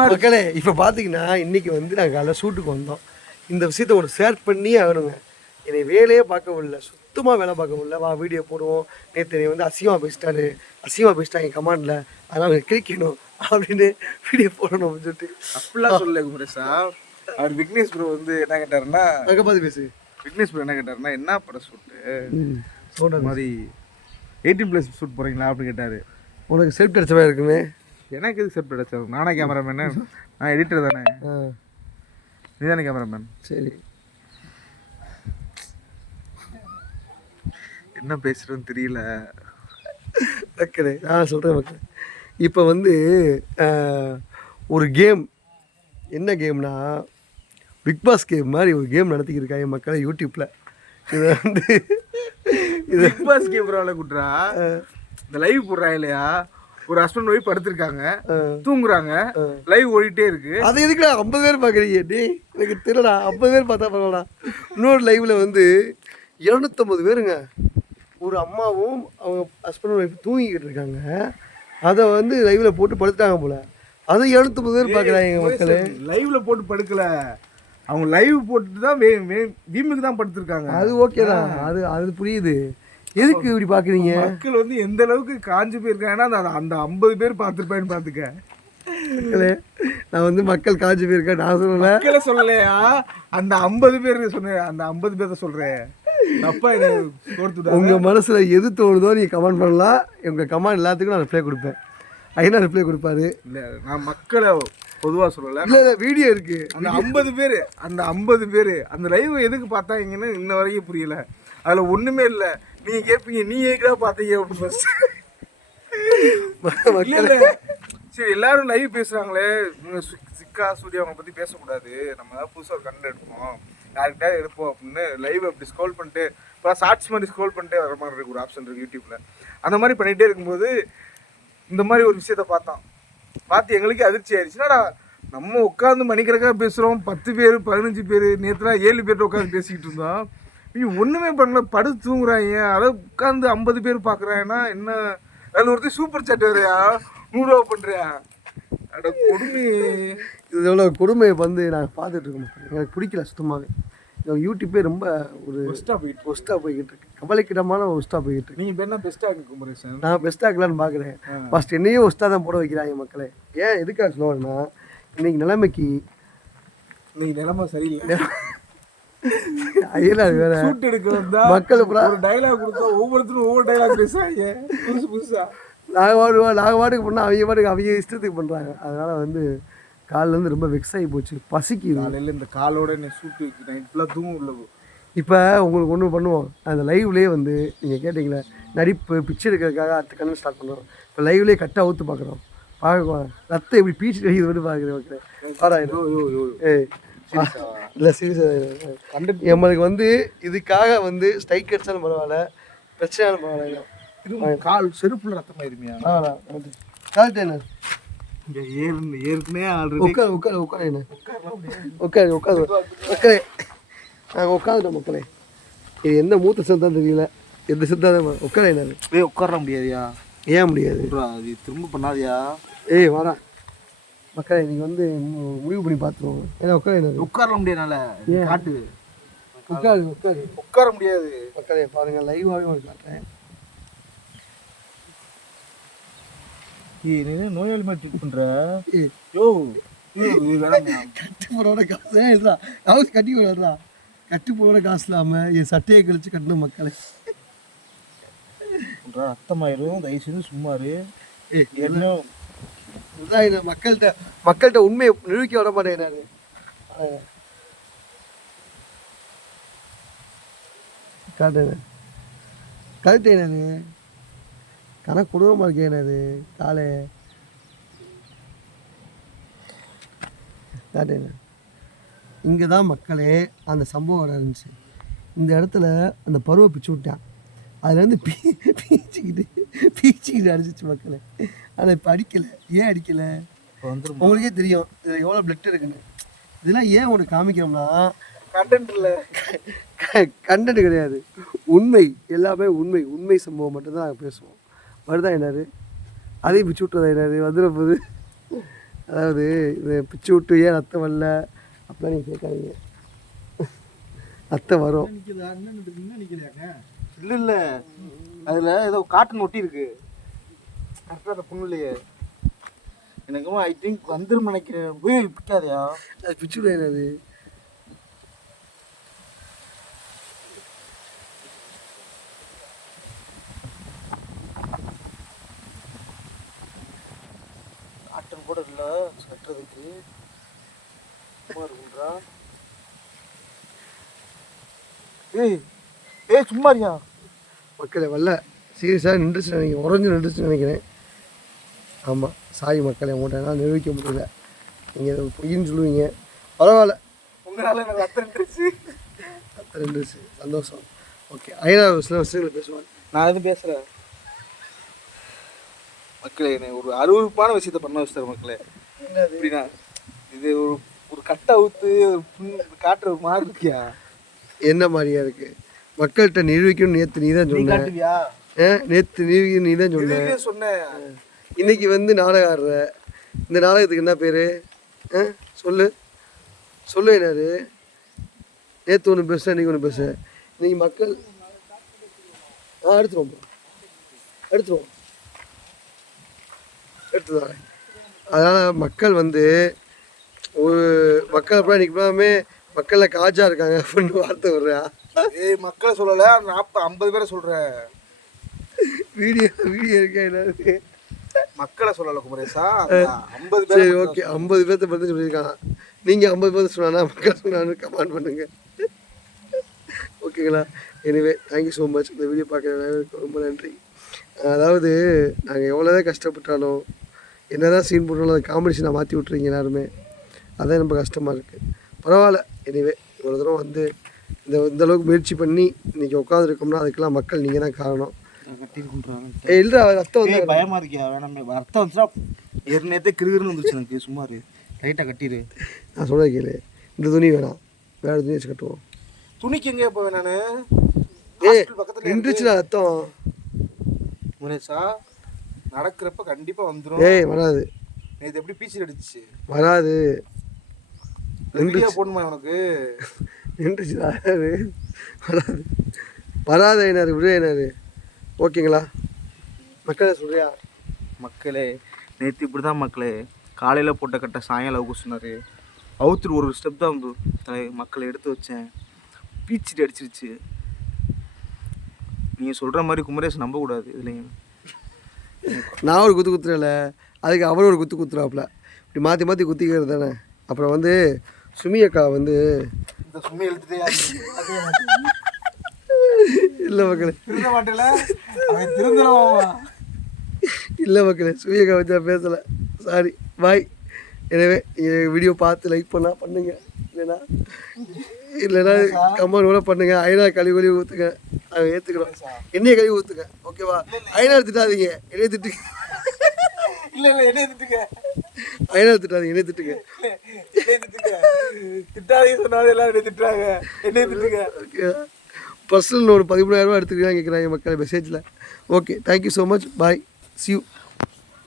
மக்களே இப்போ பார்த்தீங்கன்னா இன்றைக்கி வந்து நாங்கள் காலைல ஷூட்டுக்கு வந்தோம். இந்த விஷயத்த ஒரு ஷேர் பண்ணி ஆகணுங்க. என்னை வேலையே பார்க்க முடியல, சுத்தமாக வேலை பார்க்க முடியல. வா வீடியோ போடுவோம், நேற்று வந்து அசிங்கமாக பேசிட்டாங்க கமாண்டில், அதனால் கிழிக்கணும் அப்படின்னு வீடியோ போடணும் அப்படின்னு சொல்லிட்டு அப்படிலாம் சொல்லல குமரேஷா. அவர் விக்னேஷ் ப்ரோ வந்து என்ன கேட்டாருன்னா, அங்கே பார்த்து பேசு. விக்னேஷ் ப்ரோ என்ன கேட்டாருன்னா, என்ன படம் ஷூட்டு மாதிரி 18+ ஷூட் போகிறீங்களா அப்படின்னு கேட்டார். உனக்கு செல்ஃப் அடிச்சவா இருக்குமே. எனக்கு எது செல்ஃப் அடிச்சது? நானே கேமராமேனு, நான் எடிட்டர் தானே, நீ தானே கேமராமேன். சரி என்ன பேசுகிறேன்னு தெரியல மக்களே. நான் சொல்கிறேன் மக்களே, இப்போ வந்து ஒரு கேம், என்ன கேம்னா பிக் பாஸ் கேம் மாதிரி ஒரு கேம் நடத்திக்கிருக்காங்க மக்களை யூடியூப்பில். இதை வந்து இது பிக் பாஸ் கேம் பரவாயில்ல குட்ரா. இந்த லைவ் போடுறா இல்லையா, ஒரு ஹஸ்பண்ட் ஒய்ஃப் படுத்திருக்காங்க, தூங்குறாங்க, லைவ் ஓடிட்டே இருக்கு. அது எதுக்குடா 50 பேர் பார்க்குறீங்க? டே எனக்கு தெரியலடா, 50 பேர் பார்த்தா பரவாயில்லடா. இன்னொரு லைவில் வந்து 250 பேருங்க, ஒரு அம்மாவும் அவங்க ஹஸ்பண்ட் ஒய்ஃப் தூங்கிக்கிட்டு இருக்காங்க. அதை வந்து லைவில் போட்டு படுத்துட்டாங்க போல. அதை 250 பேர் பார்க்குறாங்க மக்களே. லைவ்ல போட்டு படுக்கல, அவங்க லைவ் போட்டுட்டு தான் வீமுக்கு தான் படுத்திருக்காங்க. அது ஓகே தான், அது புரியுது. எதுக்கு இப்படி பார்க்குறீங்க? மக்கள் வந்து எந்த அளவுக்கு காஞ்சி போயிருக்காங்கன்னா அந்த 50 பேர் பார்த்துருப்பேன்னு பார்த்துக்க மக்களே. நான் வந்து மக்கள் காஞ்சி போயிருக்கேன் நான் சொல்லலை, மக்களை சொல்லலையா, அந்த 50 பேர் சொன்னேன். அந்த 50 பேர் தான் சொல்கிறேன். அப்பா உங்கள் மனசில் எது தோணுதோ நீங்கள் கமெண்ட் பண்ணலாம். உங்கள் கமெண்ட் எல்லாத்துக்கும் நான் ரிப்ளை கொடுப்பேன். ஐயா ரிப்ளை கொடுப்பாரு. இல்லை, நான் மக்களை பொதுவாக சொல்லலை. இல்லை வீடியோ இருக்குது. அந்த 50 பேர் அந்த லைவ் எதுக்கு பார்த்தாங்கன்னு இன்ன வரைக்கும் புரியல. அதில் ஒன்றுமே இல்லை. நீங்கள் கேட்பீங்க, நீ ஏற்கனவே பார்த்தீங்க அப்படின்னு. சரி, எல்லாரும் லைவ் பேசுகிறாங்களே, சிக்கா சூர்யா அவங்க பற்றி பேசக்கூடாது, நம்ம ஏதாவது புதுசாக ஒரு கண்டு எடுப்போம், யாருக்கிட்டே எடுப்போம் அப்படின்னு லைவ் அப்படி ஸ்க்ரோல் பண்ணிட்டு, இப்போ ஷார்ட்ஸ் மாதிரி ஸ்க்ரோல் பண்ணிட்டே வர மாதிரி இருக்கு ஒரு ஆப்ஷன் இருக்குது யூடியூப்பில். அந்த மாதிரி பண்ணிகிட்டே இருக்கும்போது இந்த மாதிரி ஒரு விஷயத்த பார்த்து எங்களுக்கு அதிர்ச்சி ஆயிடுச்சுன்னா, நம்ம உட்காந்து மணிக்கணக்காக பேசுகிறோம், 10 பேர் 15 பேர், நேற்றுலாம் 7 பேர்கிட்ட உட்காந்து பேசிக்கிட்டு இருந்தோம். ஒன்றுமே பண்ணல, படுத்து தூங்குறாங்க. அதை உட்காந்து 50 பேர் பார்க்குறாங்கன்னா என்ன? அதில் ஒருத்தர் சூப்பர் சாட் வரையா 100 ரூபா பண்ணுறியா? அட கொடுமை. இது எவ்வளோ கொடுமையை வந்து நாங்கள் பார்த்துட்டு இருக்கோம். எனக்கு பிடிக்கல சுத்தமாகவே. யூடியூப்பே ரொம்ப ஒரு ஒஸ்ட்டாக போய்கிட்டு இருக்கு. கவலைக்கிடமான ஒரு ஒஸ்ட்டாக போய்கிட்டு இருக்கு. நீங்கள் இப்போ என்ன பெஸ்ட்டாக இருக்கு குமரேசன்? நான் பெஸ்ட்டாக இருக்கலான்னு பார்க்குறேன். ஃபஸ்ட் என்னையும் ஒஸ்ட்டாக தான் போட வைக்கிறாங்க மக்களே. ஏன் எதுக்காக சொல்லுவாங்கன்னா, இன்னைக்கு நிலைமைக்கு நிலைமை சரியில்லை. ஐயனார் வேற ஷூட் எடுக்க வந்தா மக்கள் ஒரு டைலாக் கொடுத்தா ஒவ்வொருத்தரும் ஒவ்வொரு டைலாக் பேசுறாங்க புதுசா. நாங்கள் பாட்டுக்கு பண்ணால் அவங்க இஷ்டத்துக்கு பண்ணுறாங்க. அதனால் வந்து காலிலேருந்து ரொம்ப வெக்ஸ் ஆகி போச்சு, பசிக்குது. காலையில் இந்த காலோட என்ன ஷூட்டு நைட் ஃபுல்லாக தூங்க இல்லை. இப்போ உங்களுக்கு ஒன்று பண்ணுவோம், அந்த லைவ்லேயே வந்து நீங்கள் கேட்டிங்களே நடிப்பு பிக்சர் எடுக்கிறதுக்காக அடுத்த கண்ணு ஸ்டார்ட் பண்ணுறோம். இப்போ லைவ்லேயே கட்டாக ஊற்று பார்க்குறோம். ரத்தம் எப்படி பீச்சு அடிக்கிறது மட்டும் பார்க்குறேன் மக்களே. பாராயிடும். இல்லை சீரியஸாக நம்மளுக்கு வந்து இதுக்காக வந்து ஸ்ட்ரைக் அடிச்சாலும் பரவாயில்ல, பிரச்சனையாலும் பரவாயில்ல. கால் செருப்புல ரத்தமாயிருமையா? கால் டைனர் ஏற்கனவே ஆல்ரெடி உட்காரு நாங்கள் உட்காந்துட்டோம் மக்களே. இது எந்த மூத்த சந்தான் தெரியல, எந்த சந்தான் உட்கார என்ன உட்கார முடியாதியா? ஏன் முடியாது? அது திரும்ப பண்ணாதியா? ஏய் வாடா மக்களே, நீங்கள் வந்து முடிவு பண்ணி பார்த்துருவோம். ஏன்னா உட்கார முடியாதுனால காட்டு. உட்கார முடியாது மக்களே. பாருங்கள் லைவாகவே உங்களுக்கு காட்டுறேன். நீ நோயாளி மாதிரி ட்ரீட் பண்ணுற. கட்டி போட காசு எழுதா, ஹவுஸ் கட்டி போடுறா. கட்டி போட காசு இல்லாமல் என் சட்டையை கழிச்சு கட்டணும் மக்களே. ரத்தமாயிரும், தயவு செஞ்சு சும்மாரு. என்ன மக்கள்கிட்ட உண்மையை நிரூபிக்க விட மாட்டேன் நான். கரெக்டே நான் கணக்கு கொடூரமாக இருக்கேன். அது காலை காட்டேன். இங்கே தான் மக்களே அந்த சம்பவம் இருந்துச்சு. இந்த இடத்துல அந்த பருவ பிச்சு விட்டான். அதுலேருந்து பீச்சிக்கிட்டு அடிச்சிச்சு மக்களே. ஆனால் இப்போ அடிக்கலை. ஏன் அடிக்கலை உங்களுக்கே தெரியும். இதில் எவ்வளோ பிளட் இருக்குன்னு. இதெல்லாம் ஏன் உனக்கு காமிக்கிறோம்னா, கண்டென்ட் இல்லை, கண்டென்ட் கிடையாது, உண்மை. எல்லாமே உண்மை சம்பவம் மட்டும்தான் நாங்கள் பேசுவோம். வருதா என்னாரு அதையும் பிச்சு விட்டுறதா என்னாரு வந்துட போகுது. அதாவது இது பிச்சு விட்டு ஏன் ரத்தம் வரல அப்படிலாம் நீங்கள் கேட்காதீங்க. ரத்தம் வரும். இல்லை இல்லை, அதில் ஏதோ காட்டன் ஒட்டி இருக்கு கரெக்டாக அந்த புண்ணுலையே. எனக்குமா ஐ திங்க் வந்துடும் நினைக்கிறேன். போய் பிடிக்காதையா? அது பிச்சு விட அது காட்டன் கூட இல்லை கட்டுறதுக்கு. சும்மா இருக்குன்றா. ஏய் ஏய் சும்மாரியா மக்களை வரல சீரியஸாக நின்றுச்சு நினைக்கிறேன், உறைஞ்சு நின்றுச்சுன்னு நினைக்கிறேன். ஆமாம் சாரி மக்களை உங்கள்கிட்ட நிரூபிக்க முடியல, நீங்கள் பொய்ன்னு சொல்லுவீங்க. பரவாயில்ல, உங்களால் எனக்கு ரத்தம் நின்றுச்சு. ரத்தம் நின்றுச்சு, சந்தோஷம். ஓகே, ஐநா சில விஷயங்களை பேசுவாங்க. நான் எதுவும் பேசுகிறேன் மக்களே. என்னை ஒரு அருவருப்பான விஷயத்த பண்ண வச்சுட்டார் மக்களே. எப்படின்னா இது ஒரு ஒரு கட்டை ஊத்து ஒரு காட்டுற ஒரு மாதிரி இருக்கியா? என்ன மாதிரியா இருக்கு? மக்கள்கிட்ட நிரூபிக்கணும்னு நேற்று நீ தான் சொன்ன. காட்டுவியா? நேற்று நிரூபிக்கணும் நீ தான் சொன்ன. சொன்னேன். இன்னைக்கு வந்து நாடகம் ஆடுற. இந்த நாடகத்துக்கு என்ன பேர்? சொல்லு சொல்லு. என்னாரு நேற்று ஒன்று பேசுகிறேன், இன்றைக்கி ஒன்று பேசுகிறேன். இன்னைக்கு மக்கள் எடுத்துருவோம் எடுத்துருவாங்க. அதனால் மக்கள் வந்து ஒரு மக்கள் அப்புறம் இன்றைக்கி எல்லாமே மக்களில் காஜா இருக்காங்க அப்படின்னு வார்த்தை விட்றா. ஏய் மக்களை சொல்லலை, 50 பேரை சொல்கிறேன். வீடியோ இருக்கா என்னது? மக்களை சொல்லலை குமரேசா, 50 பேர். சரி ஓகே, 50 பேர்த்த பற்றி சொல்லியிருக்காங்க. நீங்கள் 50 பேர் சொன்னா மக்கள் சொன்னான்னு கமெண்ட் பண்ணுங்கள். ஓகேங்களா? Anyway thank you so much. இந்த வீடியோ பார்க்குறதுக்கு ரொம்ப நன்றி. அதாவது நாங்கள் எவ்வளோதான் கஷ்டப்பட்டாலும் என்ன தான் சீன் போட்டாலும் அந்த காமெடி சீனை மாற்றி விட்றீங்க எல்லாருமே. அதான் ரொம்ப கஷ்டமாக இருக்குது. பரவாயில்ல, எனிவே இவ்வளோ தூரம் வந்து இந்த அளவுக்கு முயற்சி பண்ணி இன்றைக்கி உட்காந்துருக்கோம்னா அதுக்கெல்லாம் மக்கள் நீங்கள் தான் காரணம். இல்லை ரத்தம் வந்து பயமாக இருக்கியா? வேணாமே, ரத்தம் வந்துச்சா ஏற்கனவே கிருகிருன்னு வந்துச்சு எனக்கு. சும்மா லைட்டாக கட்டிடு. நான் சொல்ல கேளு, இந்த துணி வேணாம், வேறு துணி வச்சு கட்டுவோம். துணிக்கு எங்கே போவேன் நான்? பக்கத்தில் நின்றுச்சுடா ரத்தம். முனேஷா நடக்கிறப்ப கண்டிப்பாக வந்துடும். வராது. இது எப்படி பீச்சு அடிச்சு வராது. போடணுமா உனக்கு? நின்றுச்சுடா வராது. வராத என்னாரு விட என்னாரு. ஓகேங்களா மக்களே? சொல்றியா? மக்களே நேற்று இப்படி தான் மக்களே, காலையில் போட்ட கட்ட சாயங்காலம் அவுக்க சொன்னார். அவுத்துட்டு ஒரு ஸ்டெப் தான் மக்களை எடுத்து வச்சேன், பீச்சிட்டு அடிச்சிருச்சு. நீங்கள் சொல்கிற மாதிரி குமரேஷ் நம்பக்கூடாது. இதுலைங்க நான் ஒரு குத்து குத்துறல, அதுக்கு அவர் ஒரு குத்து குத்துறாப்புல. இப்படி மாற்றி மாற்றி குத்திக்கிறது தானே. அப்புறம் வந்து சுமி அக்கா வந்து இந்த சுமி எழுத்துட்டே இல்லை மக்களே, திருந்த மாட்டேல திருந்தலாமா? இல்லை மக்களே, சுமி அக்கா வச்சா பேசலை, சாரி பாய். எனவே வீடியோ பார்த்து லைக் பண்ணால் பண்ணுங்கள், இல்லைன்னா கமெண்ட் கூட பண்ணுங்கள். ஐநா கழுவி ஊற்றுங்க, நாங்கள் ஏற்றுக்கிறோம். என்னைய கழுவி ஊற்றுங்க, ஓகேவா? ஐநா திட்டாதீங்க, என்னைய திட்டுங்க. இல்லை இல்லை என்னைய திட்டுங்க. ஐநா திட்டாதீங்க, என்னைய திட்டுங்க. திட்டாதீங்க சொன்னாலும் எல்லாரும் என்னை திட்டுறாங்க, என்னைய திட்டுங்க. ஓகே, பர்சனல் ஒரு 13,000 ரூபா எடுத்துக்கிறாங்க கேட்குறாங்க மக்கள் மெசேஜில். Okay, thank you so much, bye, C you.